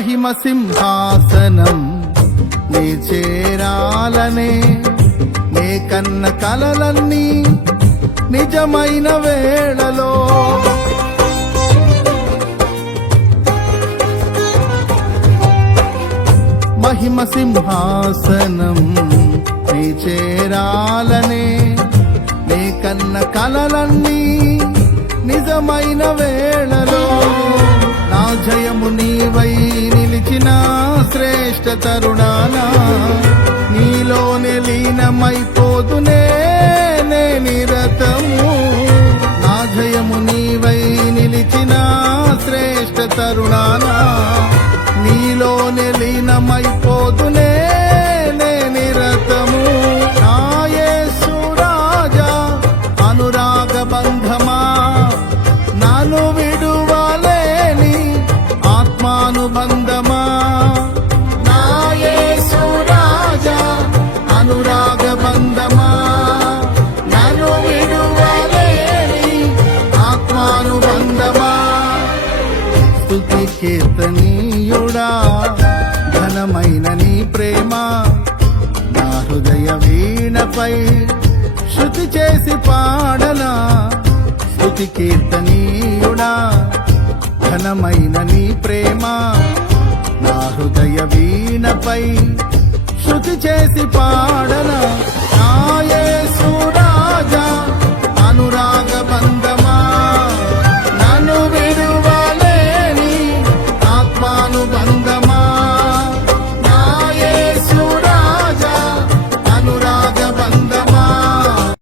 మహిమ సింహాసనం నీ చేరాలనే నే కన్న కలలన్నీ నిజమైన వేళలో మహిమ సింహాసనం నీ చేరాలనే నే కన్న కలలన్నీ నిజమైన వేళలో నా జయము నీవై నిలిచిన శ్రేష్ఠ తరుణానా నీలోనే లీనమైపోదునే నే నిరతము నా జయము నీవై నిలిచిన శ్రేష్ఠ తరుణానా నీలోనే లీనమైపోదునే నే నిరతము నా యేసు రాజా అనురాగ బంధమా నాను విడువలేని ఆత్మానుబంధమా నా యేసు రాజా అనురాగ బంధమా నాను విడువలేని ఆత్మానుబంధమా స్తుతి కీర్తనీయుడా ఘనమైన నీ ప్రేమ నా హృదయ వీణపై శృతి చేసి పాడనా స్తుతి కీర్తనీయుడా ఘనమైన నీ ప్రేమ నా హృదయ వీణపై శృతి చేసి పాడనా